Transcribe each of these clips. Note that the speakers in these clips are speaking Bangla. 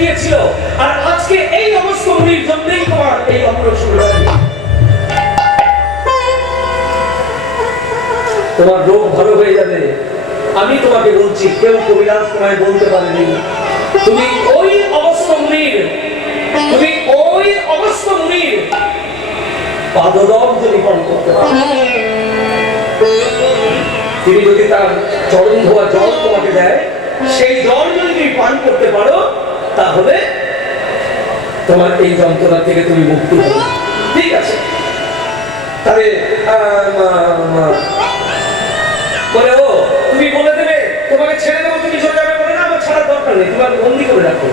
দিয়েছিল, আর আজকে এই অবস্থ মুনির জন্যই তোমার এই অপারেশন হয়েছে। তোমার রোগ ভালো হয়ে যাবে। আমি তোমাকে বলছি, কেউ কবিরাজ তোমায় বলতে পারেনি। তুমি ওই অবস্থা মুনির, তুমি ওই অবস্থা মুনির পাদদম যদি পান করতে পারো, তিনি যদি তার চরণ ধোয়া জল তোমাকে দেয়, সেই জল যদি তুমি পান করতে পারো, তাহলে তোমার এই যন্ত্রণা থেকে তুমি মুক্তি হবে। ঠিক আছে? তাহলে বলে ও তুমি বলে দেবে তোমাকে ছেড়ে দেবো, তুমি চলে যাবে, বলে না আমার ছাড়ার দরকার নেই, তোমাকে বন্দি করে রাখো,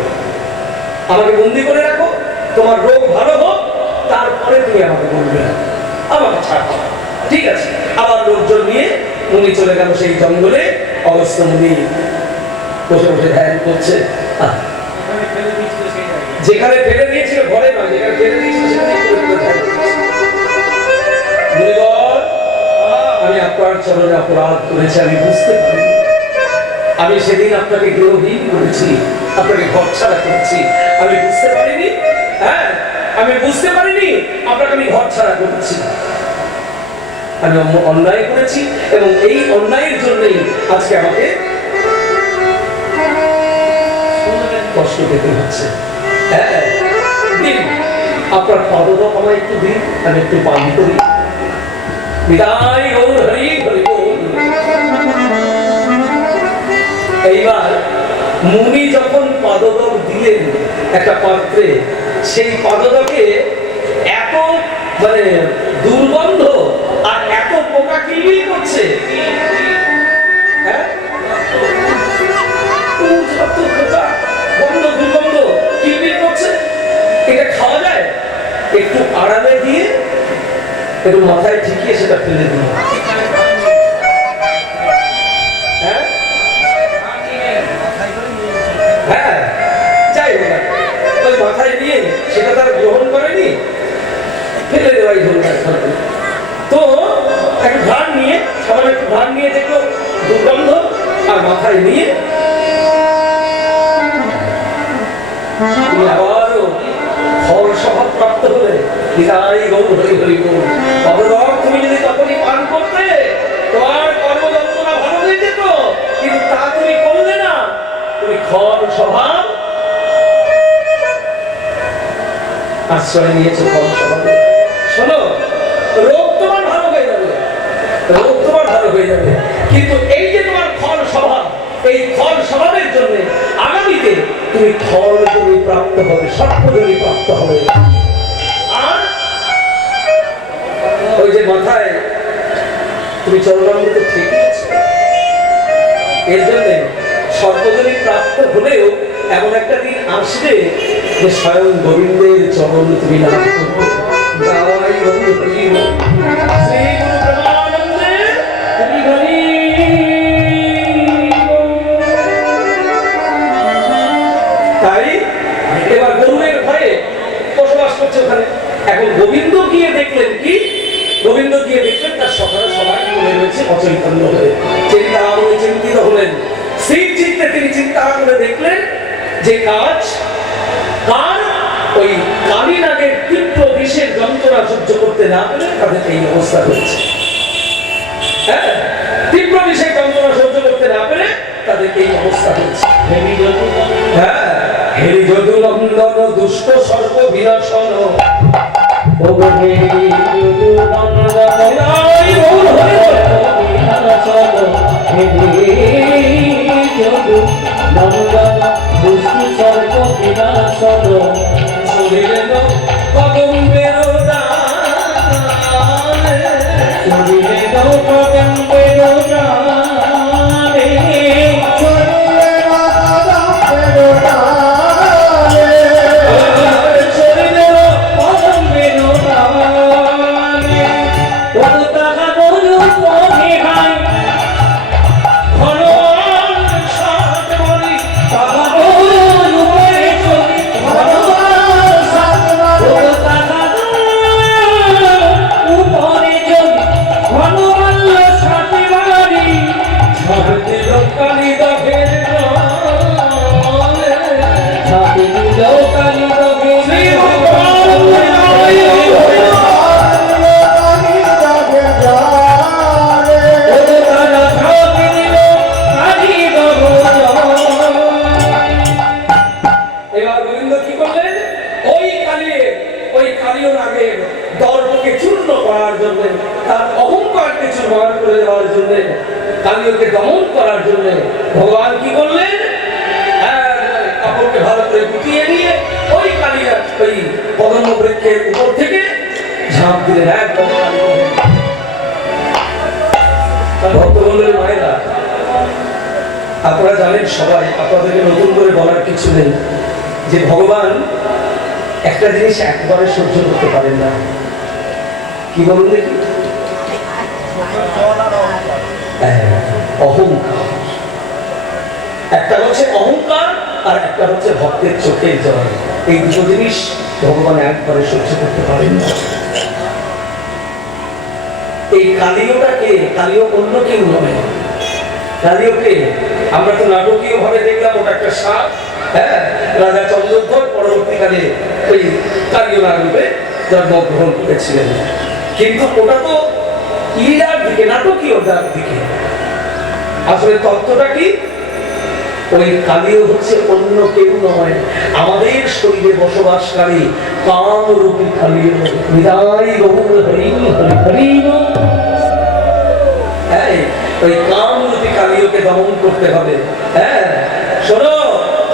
আমাকে বন্দি করে রাখো, তোমার রোগ ভালো হোক, তারপরে তুমি আমাকে বলবে, আমাকে ছাড়ো। ঠিক আছে? আবার লোকজন নিয়ে মুনি চলে গেল সেই জঙ্গলে। অগস্ত্য মুনি বসে বসে ধ্যান করছে। যেখানে ফেলে দিয়েছিল ঘরে নয়, যেখানে ফেলে দিয়েছিল সেখানে আমি আপনার চরণে অপরাধ করেছি, আমি বুঝতে পারিনি। আমি সেদিন আপনাকে গৃহহীন করেছি, আপনাকে ঘর ছাড়া করেছি, আমি বুঝতে পারিনি। হ্যাঁ, আমি বুঝতে পারিনি আপনাকে আমি ঘর ছাড়া করেছি। আমি অন্যায় করেছি এবং এই অন্যায়ের জন্যই আজকে আমাকে কষ্ট পেতে হচ্ছে। হ্যাঁ, দিন আপনার পদদপ আমায় একটু দিন, আমি একটু পান করি। বিদায় গৌর হরি হরি বল। এইবার মুনি যখন পাদদপ দিলেন একটা পাত্রে, সেই পাদদপে এত মানে দুর্গন্ধ আর এত পোকা কিলবিল করছে, হ্যাঁ দুর্গন্ধ কিলবিল করছে, এটা খাওয়া যায়? একটু আড়ালে দিয়ে একটু মাথায় ঠিকিয়ে সেটা ফেলে দিন। হ্যাঁ হ্যাঁ, যাই হোক ওই মাথায় নিয়ে সেটা তারা গ্রহণ করেনি, ফেলে দেওয়াই ধরুন। তো একটু ঘ্রাণ নিয়ে, সামান্য একটু ঘ্রাণ নিয়ে দেখলো দুর্গন্ধ, আর মাথায় নিয়ে আবারও ফল স্বভাব প্রাপ্ত হলে বিদায় গৌর হরি হরি বল। অবরোধ তুমি যদি তখনই পান করতে, তোমার কর্মযন্ত্রণা ভালো হয়ে যেত, কিন্তু তা তুমি করলে না, তুমি ফল স্বভাব আশ্রয় নিয়েছো। ফল স্বভাবে শোনো, রোগ তোমার ভালো হয়ে যাবে, রোগ তোমার ভালো হয়ে যাবে, কিন্তু এই যে তোমার ফল স্বভাব, এই ফল স্বভাবের জন্য আগামীতে তুমি ফল জমি প্রাপ্ত হবে, সর্বজনী প্রাপ্ত হবে। আর ওই যে মাথায় তুমি চরণামৃত ঠিকই আছে, এর জন্য সর্বজনী প্রাপ্ত হলেও এমন একটা দিন আসবে যে স্বয়ং গোবিন্দের চরণ তুমি লাভ করবে। তাই এবার গরুরের ভয়ে বসবাস করছে ওখানে। এখন গোবিন্দ গিয়ে দেখলেন কি, গোবিন্দ গিয়ে দেখলেন তার সকালে সবাই মনে রয়েছে অচৈতন্য হয়ে চিন্তিত হলেন। সেই চিন্তে তিনি চিন্তা করে দেখলেন যে কাজ কার ওই কালী নাগের তীব্র বিষের যন্ত্রণা সহ্য করতে না পেরে তাদের এই অবস্থা হয়েছে। হ্যাঁ, তীব্র বিষের যন্ত্রণা সহ্য করতে না পেরে তাদের এই অবস্থা হয়েছে। হ্যাঁ, হেরি যদুনন্দন দুষ্ট সর্ব বিনাশন, ভগবান কি করলেন, কাপড়কে ভালো করে গুটিয়ে নিয়ে ওই কালিয়া ওই কদম্ব বৃক্ষের উপর থেকে ঝাঁপ দিলেন একদম কালী হয়ে। ভক্তমণ্ডলী মায়েরা, আপনারা জানেন সবাই, আপনাদেরকে নতুন করে বলার কিছু নেই যে ভগবান একটা জিনিস একবারে সহ্য করতে পারেন না। কি বলুন দেখি? অহংকার। একটা হচ্ছে অহংকার আর একটা হচ্ছে ভক্তের চোখের জল। এই দুটো জিনিস ভগবান একবারে সহ্য করতে পারেন না। এই কালীয়টাকে, কালীয় অন্য কেউ নয়। কালীয়কে আমরা তো নাটকীয় ভাবে দেখলাম ওটা একটা সাপ, হ্যাঁ, রাজা চন্দ্রধ্বজ পরবর্তীকালে ওই কালীয় রূপে জন্মগ্রহণ করেছিলেন, কিন্তু ওটা তো লীলার দিকে, নাটকীয়তার দিকে। আসলে তত্ত্বটা কি? ওই কালীয় হচ্ছে অন্য কেউ নয়, আমাদের শরীরে বসবাসকারী কামরূপী কালীয়। বিদায় বহুল হরি হরি হরি। ওই কামরূপী কালীয়কে দমন করতে হবে। হ্যাঁ শোনো,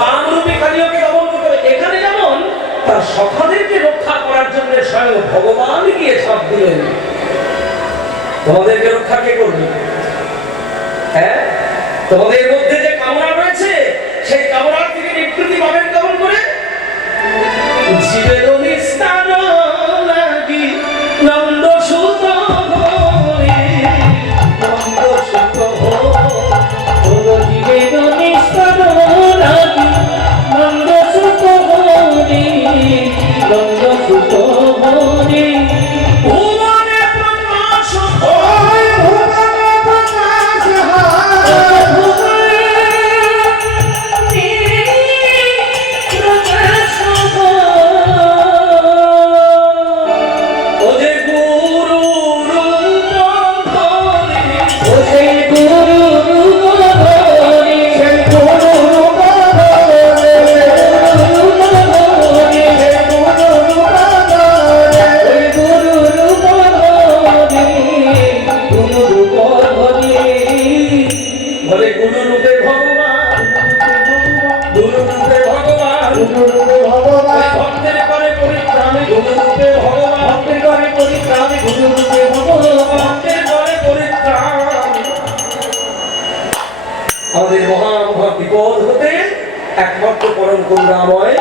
কামরূপী কালীয়কে দমন করতে হবে। এখানে যেমন তার সখাদেরকে রক্ষা করার জন্য স্বয়ং ভগবান গিয়ে ছাপ দিলেন, তোমাদেরকে রক্ষা কে করবে? হ্যাঁ, তোমাদের মধ্যে যে কামনা রয়েছে সেই কামনার থেকে নিবৃত্তি পাবেন কেমন করে? জীবের নিস্তার লাগি নন্দ সুত হরি, নন্দ সুত হরি, জীবের নিস্তার লাগি নন্দ সুত হরি, নন্দ সুত হরি। আমাদের মহা মহা বিপদ হতে একমাত্র পরম করুণাময়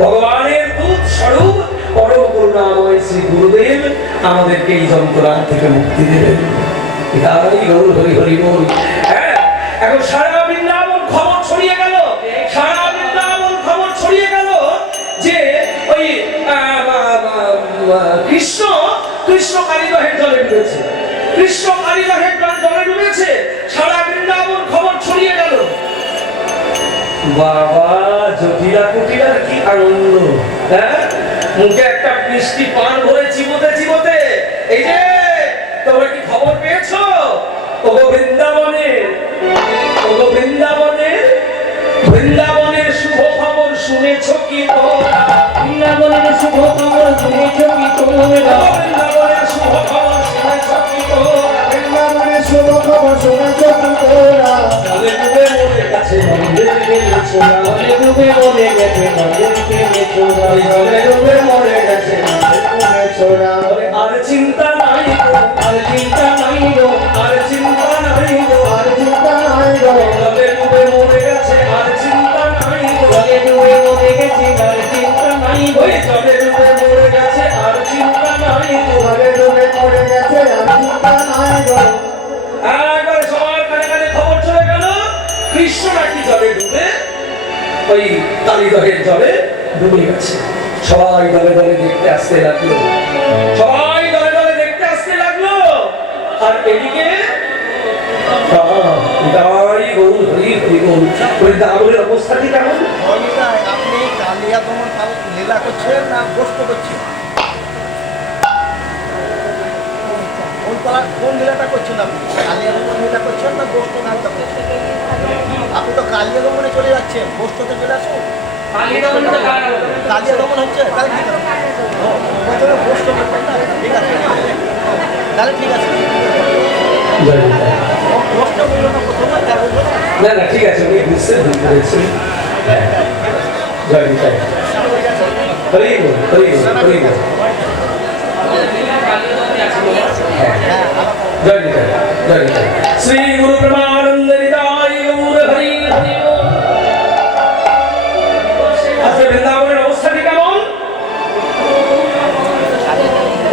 ভগবানের দূত স্বরূপ পরম করুণাময় শ্রী গুরুদেব আমাদেরকে এই যন্ত্রণা থেকে মুক্তি দেবেন। হরি হরি বল। হ্যাঁ, এখন সারা বৃন্দাবন খবর ছড়িয়ে গেল, সারা বৃন্দাবন খবর ছড়িয়ে গেল যে ওই কৃষ্ণ কৃষ্ণ কালীদহের জলে ডুবেছে, কৃষ্ণ কালীদহের জলে ডুবেছে। সারা বৃন্দাবন খবর ছড়িয়ে গেল। বাবা, জটিলা কুটিলার কি আনন্দ! হ্যাঁ, মুখে একটা মিষ্টি পান ভরে চিবোতে চিবোতে, এই যে তোমরা কি খবর পেয়েছো? ওগো বৃন্দাবনের, ওগো বৃন্দাবনের, বৃন্দাবনের শুভ খবর শুনেছো কি তোমরা? বৃন্দাবনের শুভ খবর শুনেছো কি তোমরা? বৃন্দাবনের শুভ খবর শুনেছো কি তোমরা? বৃন্দাবনের শুভ খবর শুনেছো কি তোমরা? জলে ডুবে মরে গেছে মন্দিরকে মেছোরা, জলে ডুবে মরে গেছে মন্দিরকে মেছোরা, জলে ডুবে মরে গেছে মন্দিরকে মেছোরা। আর চিন্তা নাই গো, আর চিন্তা নাই গো, আর চিন্তা নাই গো, আর চিন্তা নাই গো, জলে ডুবে মরে গেছে আর চিন্তা নাই গো, জলে ডুবে মরে গেছে আর চিন্তা নাই গো, জলে ডুবে মরে গেছে আর চিন্তা নাই গো, জলে ডুবে মরে গেছে আর চিন্তা নাই গো। একবার সবার কানে কানে খবর চলে গেল, কৃষ্ণ নাকি জলে ডুবে ওই কালীদহের জলে ডুবে গেছে। সবাই দলে দলে দেখতে আসতে লাগলো, সবাই দলে দলে দেখতে আসতে লাগলো। আর এদিকে অবস্থাটি কেমন? আপনি কালিয়া দমন লীলা করছেন না গোস্ত করছেন? কোন লীলাটা করছেন আপনি? কালিয়া দমন লীলা করছেন না গোস্ত নামটা করছেন? আপনি তো কালিয়া দমনে চলে যাচ্ছেন, গোস্ততে চলে আসুন। কালিয়া দমন হচ্ছে তাহলে ঠিক আছে, প্রথমে গোস্ত করবেন না, ঠিক আছে, তাহলে ঠিক আছে। জয় নিতাই। কষ্ট বললো না প্রথমে তার বললো না না ঠিক আছে, উনি বুঝতে ভুল করেছেন। হ্যাঁ, জয় নিতাই। হরি বল, হরি বল, হরি বল। হ্যাঁ, জয় নিতাই, জয় নিতাই। শ্রী গুরু প্রেমানন্দ নিতাই গৌর হরি হরি বল। আজকে বৃন্দাবনের অবস্থাটি কেমন?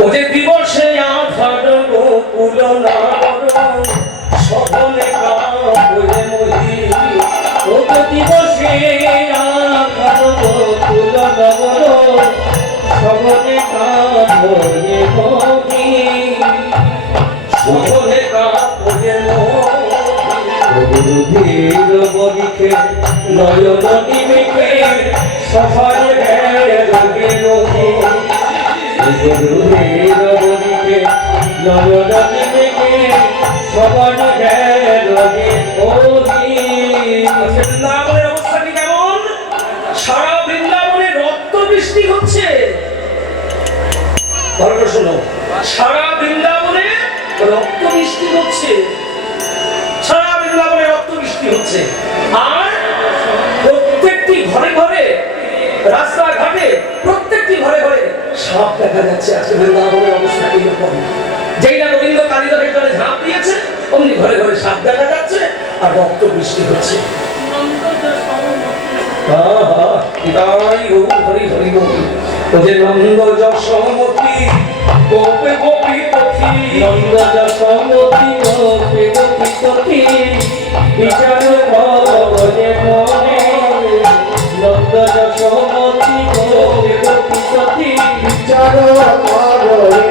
ও যে দিবসে আধার গোকুল নাগর সঘনে কাপড়ে মহি। ও যে দিবসে আধার গোকুল নাগর সঘনে কাপড়ে মহি। সঘনে কাপড়ে মহি। গুরুধীর বলিকে নয়ন নিমিকে সফল রোগে রোগে। গুরুধীর বলিকে নয়ন নিমিকে সফল রোগে রোগে। বৃন্দাবনের অবস্থাটি কেমন? সারা বৃন্দাবনে রক্ত বৃষ্টি হচ্ছে। ভালো করে শোনো, সারা বৃন্দাবনে রক্ত বৃষ্টি হচ্ছে। সারা বৃন্দাবনে রক্ত বৃষ্টি হচ্ছে। আর প্রত্যেকটি ঘরে ঘরে, রাস্তাঘাটে, প্রত্যেকটি ঘরে ঘরে সাপ দেখা যাচ্ছে। আজকে বৃন্দাবনের অবস্থা এইরকম। যেই না রবীন্দ্র কালীদরের জন্য ঝাঁপ দিয়েছে, অমনি ঘরে ঘরে সাপ দেখা যাচ্ছে আর রক্ত বৃষ্টি হচ্ছে। হরি হরি বল। ও যে নন্দ যশোমতী গোপে গোপী পথি। নন্দ যশোমতী গোপে গোপী পথি। বিচার করে মনে। নন্দ যশোমতী গোপে গোপী পথি। বিচার করে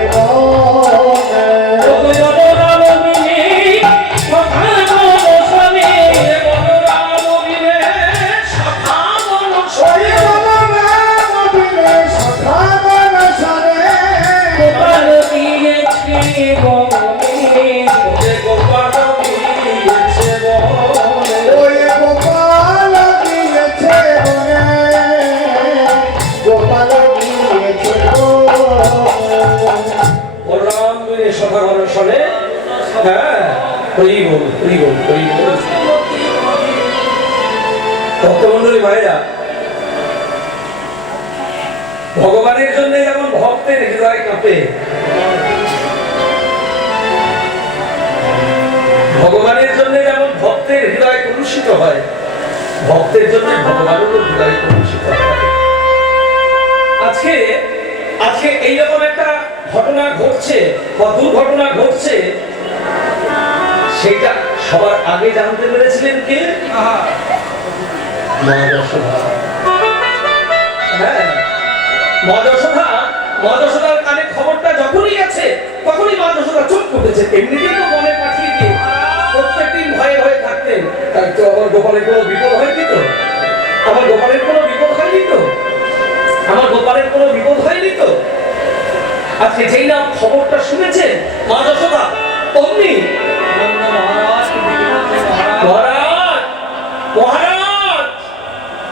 ভক্তমন্ডলী ভাইরা, ভগবানের জন্য যেমন ভক্তের হৃদয় কাঁপে, ভগবানের জন্য যেমন ভক্তের হৃদয় কলুষিত হয়, ভক্তের জন্য ভগবানেরও হৃদয় কলুষিত হয়। আজকে আজকে এইরকম একটা ঘটনা ঘটছে বা দুর্ঘটনা ঘটছে, সেটা সবার আগে জানতে পেরেছিলেন কে? মা যশোদা। হ্যাঁ, মা যশোদা, মা যশোদার কানে খবরটা যখনই গেছে তখনই মা যশোদা চোখ ফুটেছে। এমনিতেই তো মনে পাঠিয়ে দিয়ে প্রত্যেকদিন ভয়ে ভয়ে থাকতেন, তাই তো আমার গোপালের কোনো বিপদ হয়নি তো, আমার গোপালের কোনো বিপদ হয়নি তো, আমার গোপালের কোনো বিপদ হয়নি তো। আজকে যেই না খবরটা শুনেছেন মা যশোদা, অমনি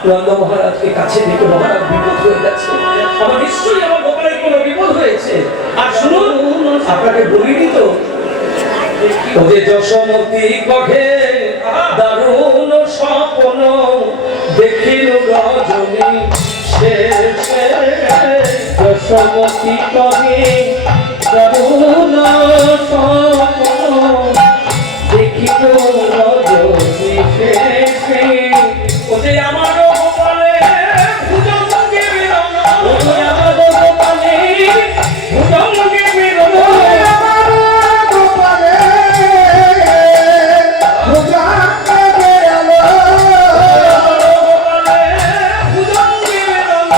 নন্দ মহারাজকে কাছে ডেকে, মহারাজ বিপদ হয়ে গেছে, আমার নিশ্চয়ই আমার গোপালের কোনো বিপদ হয়েছে। আর শুনুন, আপনাকে বলিনি তো, ও যে যশোমতী কহে দারুণ স্বপ্ন দেখিল রজনী শেষে। যশোমতী কহে দারুণ স্বপ্ন দেখিল রজনী শেষে। ও যে আমার গোপালে ভুজঙ্গে বিরল, ও যে আমার গোপালে ভুজঙ্গে বিরল, আমার গোপালে ভুজঙ্গে বিরল, আমার গোপালে ভুজঙ্গে বিরল।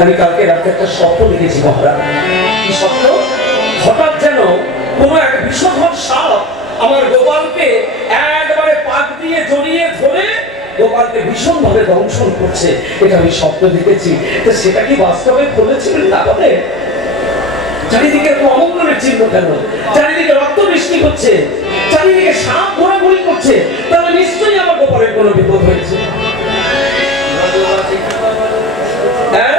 আমি কালকে রাতে একটা স্বপ্ন দেখেছি মহারাজ। কি স্বপ্ন? হঠাৎ যেন কোনো এক বিষধর সাপ আমার গোপালকে একবারে পাক দিয়ে জড়িয়ে ধরে গোপালকে ভীষণ ভাবে দংশন করছে। এটা আমি স্বপ্ন দেখেছি। তো সেটা কি বাস্তবে ঘটেছিল না বলে? চারিদিকে এত অমঙ্গলের চিহ্ন কেন? চারিদিকে রক্ত বৃষ্টি হচ্ছে, চারিদিকে সাপ ঘোরাঘুরি করছে, তাহলে নিশ্চয়ই আমার গোপালের কোনো বিপদ হয়েছে। হ্যাঁ,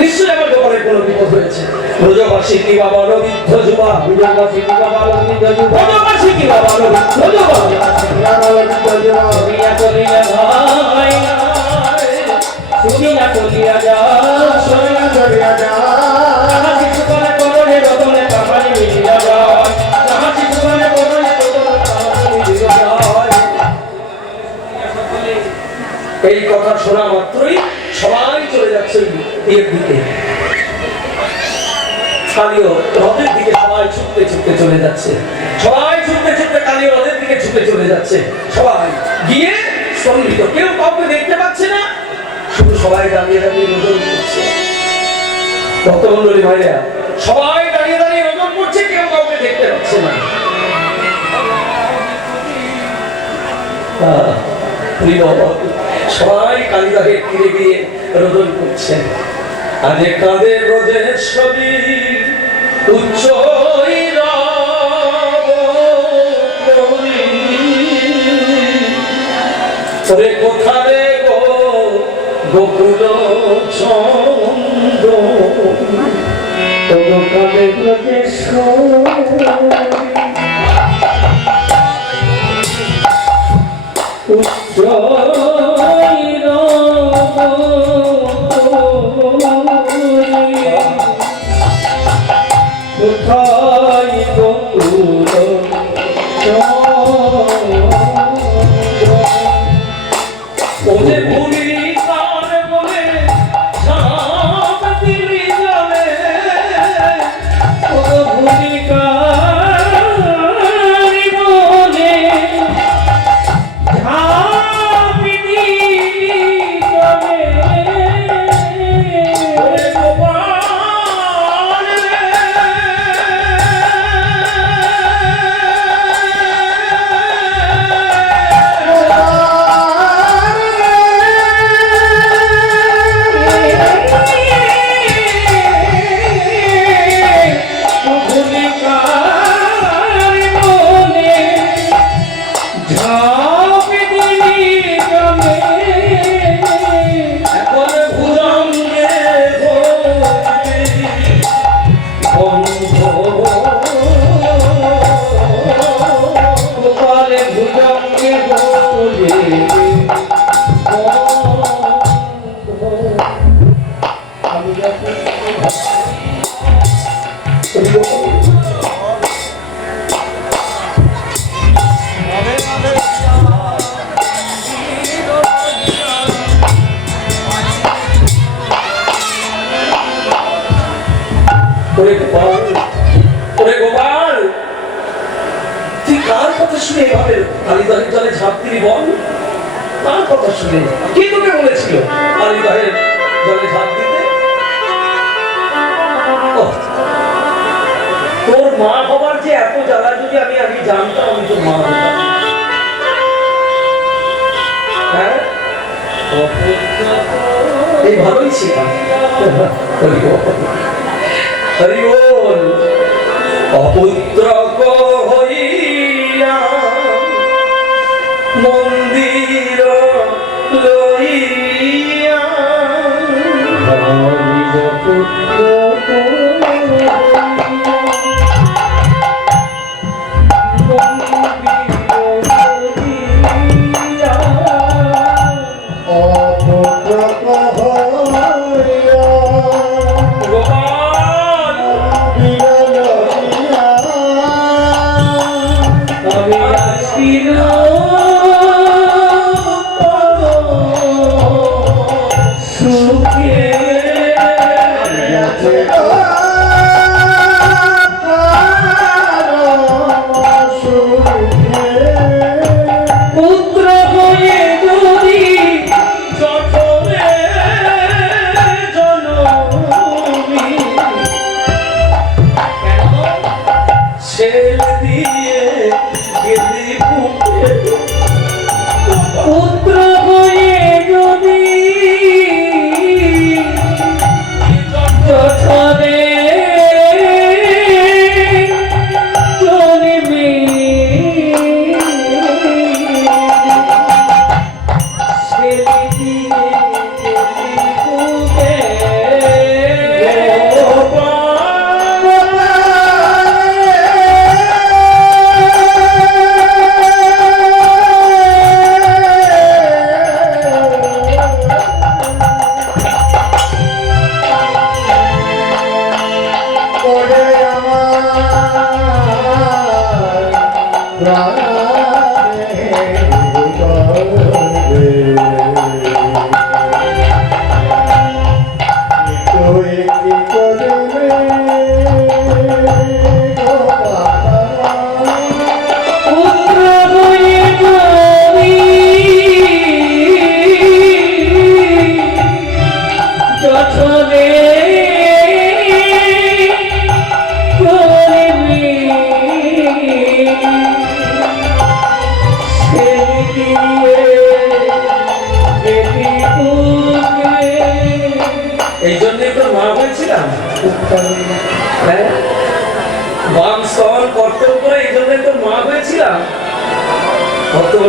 নিশ্চয়ই আমার গোপালের কোনো বিপদ হয়েছে। ব্রজবাসী কি বাবা বৃদ্ধ যুবা, ব্রজবাসী কি বাবা বৃদ্ধ যুবা, ব্রজবাসী কি বাবা বৃদ্ধ যুবা, ব্রজবাসী কি বাবা বৃদ্ধ যুবা, চলিয়া চলিয়া ভাই চলিয়া চলিয়া যা, চলিয়া চলিয়া যা, তাহা শিশুকালে করণে রতনে কামালি মিলিয়া যায়, তাহা শিশুকালে করণে রতনে কামালি মিলিয়া যায়। এই কথা শোনা মাত্রই সবাই চলে যাচ্ছে এর দিকে। কালীয় হ্রদের দিকে সবাই ছুটতে ছুটতে চলে যাচ্ছে, সবাই ছুটতে ছুটতে কালীয় হ্রদের দিকে ছুটে চলে যাচ্ছে। সবাই গিয়ে স্তম্ভিত, কেউ কাউকে দেখতে পাচ্ছে না, শুধু সবাই দাঁড়িয়ে দাঁড়িয়ে রোদন করছে। ভক্তমন্ডলী ভাইরা, সবাই দাঁড়িয়ে দাঁড়িয়ে রোদন করছে, কেউ কাউকে দেখতে পাচ্ছে না। সবাই কালীবাগের তীরে গিয়ে রোদন করছেন। আজে কাঁদের রোদের ছবি উচ্চ কোথারে গো গোকুল ছন্দ কাঁদের রোদের উচ্চ কোথায় গোকুল ওরে ভুলি তার বলে ঝাঁপ দিলি জলে, ও ভুলি কারি বলে ঝাঁপ দিলি জলে, ওরে গোপাল তুই কার কথা শুনে এভাবে কালীবাগের জলে ঝাঁপ দিলি বল? কার কথা শুনে? কে তোকে বলেছিল কালীবাগের জলে ঝাঁপ দিতে? তোর মা হবার যে এত জ্বালা যদি আমি আগে জানতাম, আমি তোর মা হতাম। হ্যাঁ, এই ভালোই ছিলাম। হরি বল। অপুত্র হইয়া মন্দির লইয়া পুত্র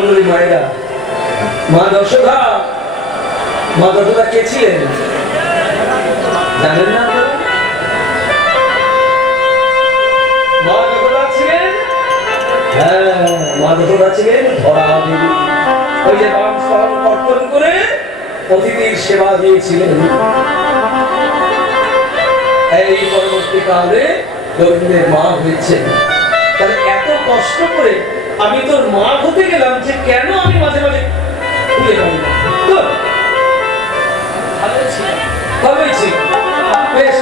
মন্ডলী মায়েরা, মা যশোদা কে ছিলেন জানেন না? মা যশোদা ছিলেন, হ্যাঁ, মা যশোদা ছিলেন ধরা দেবী। ওই যে বাম স্মরণ কর্তন করে অতিথির সেবা দিয়েছিলেন। এই পরবর্তীকালে গোবিন্দের মা হয়েছে। তাহলে এত কষ্ট করে আমি তোর মা হতে গেলাম, যে কেন আমি মাঝে মাঝে ভুলে পারি না। ভালোই ছিল, বেশ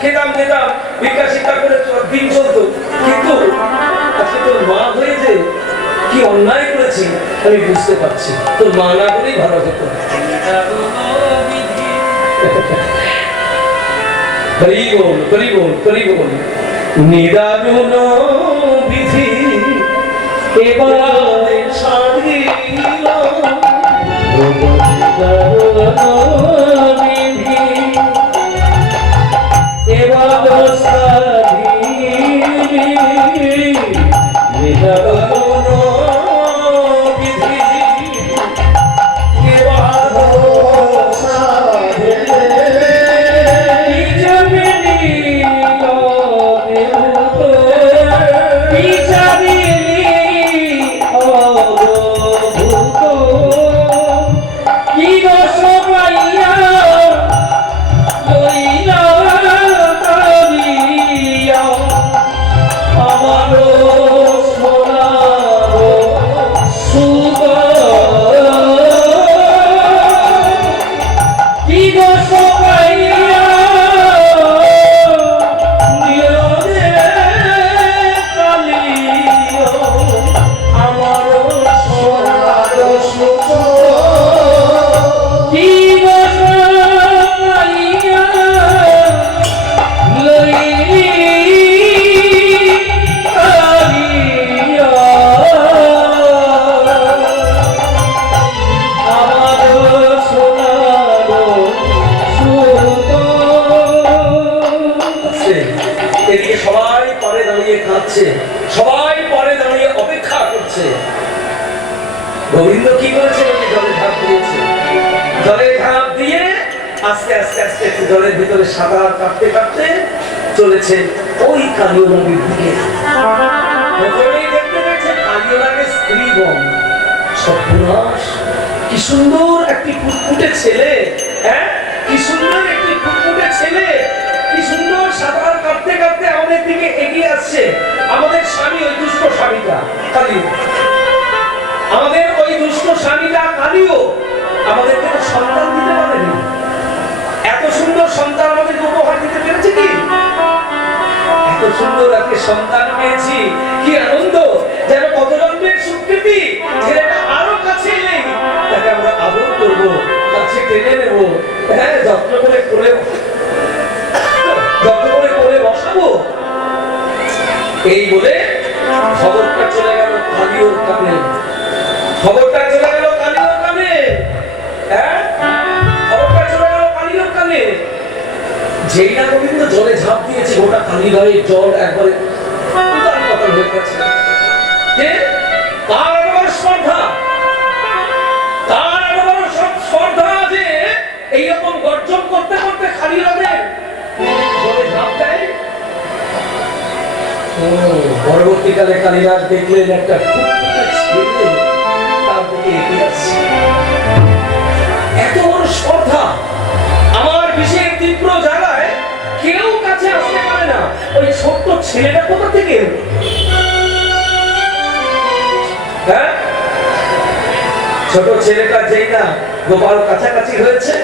খেতাম খেতাম, ভিক্ষা শিক্ষা করে দিন চলতো। কিন্তু আজকে তোর মা হয়ে যে কি অন্যায় করেছি আমি বুঝতে পারছি। তোর মা না হলেই ভালো হতো। হরি বল, হরি বল, হরি বল। নিদারুণ বিধি এবার সাধিল, নিদারুণ বিধি এবার সাধিল, নিদারুণ বিধি এবার সাধিল। এদিকে সবাই পরে দাঁড়িয়ে খাচ্ছে, সবাই পরে দাঁড়িয়ে অপেক্ষা করছে। গোবিন্দ কি করেছে? জলে ঝাঁপ দিয়েছে। জলে ঝাঁপ দিয়ে আস্তে আস্তে আস্তে আস্তে জলের ভিতরে সাঁতার কাটতে কাটতে চলেছে ওই কালিয় নদীর দিকে। প্রথমেই দেখতে পেয়েছে কালিয় নাগের স্ত্রীগণ। সর্বনাশ, কি সুন্দর একটি ফুটফুটে ছেলে, হ্যাঁ, কি সুন্দর একটি ফুটফুটে ছেলে, কি সুন্দর সাঁতার কাটতে কাটতে আমাদের দিকে এগিয়ে আসছে। আমাদের স্বামী, ওই দুষ্ট স্বামীটা কালিও, আমাদের ওই দুষ্ট স্বামীটা কালিও আমাদেরকে তো সন্তান দিতে পারেনি। এত সুন্দর সন্তান আমাদের উপহার দিতে পেরেছে কি? এত সুন্দর একটা সন্তান পেয়েছি, কি আনন্দ! যেন কত জন্মের স্বীকৃতি। ছেলেটা আরো কাছে এলে তাকে আমরা আদর করবো, কাছে টেনে নেবো, হ্যাঁ, যত্ন করে কোলে বসাবো। এই বলে খবরটা চলে গেল কালিওর কানে, খবরটা চলে গেল কালিওর কানে, হ্যাঁ, খবরটা চলে গেল কালিওর কানে। যেই না গোবিন্দ জলে ঝাঁপ দিয়েছে, গোটা কালীঘরের জল একবারে উদার পতন হয়ে গেছে। কে? তার একবার স্পর্ধা, তার একবার সব স্পর্ধা যে এইরকম গর্জন করতে করতে কালীঘরের জলে ঝাঁপ দেয়। পরবর্তীকালে কালিদাস দেখলেন একটা ছেলে তার দিকে এগিয়ে আসছে। এত বড় স্পর্ধা, আমার বিশেষ তীব্র জায়গায় কেউ কাছে আসতে পারে না। ওই ছোট্ট ছেলেটা কোথা থেকে এলো? হ্যাঁ, ছোট ছেলেটা যেই না গোপাল কাছাকাছি হয়েছে,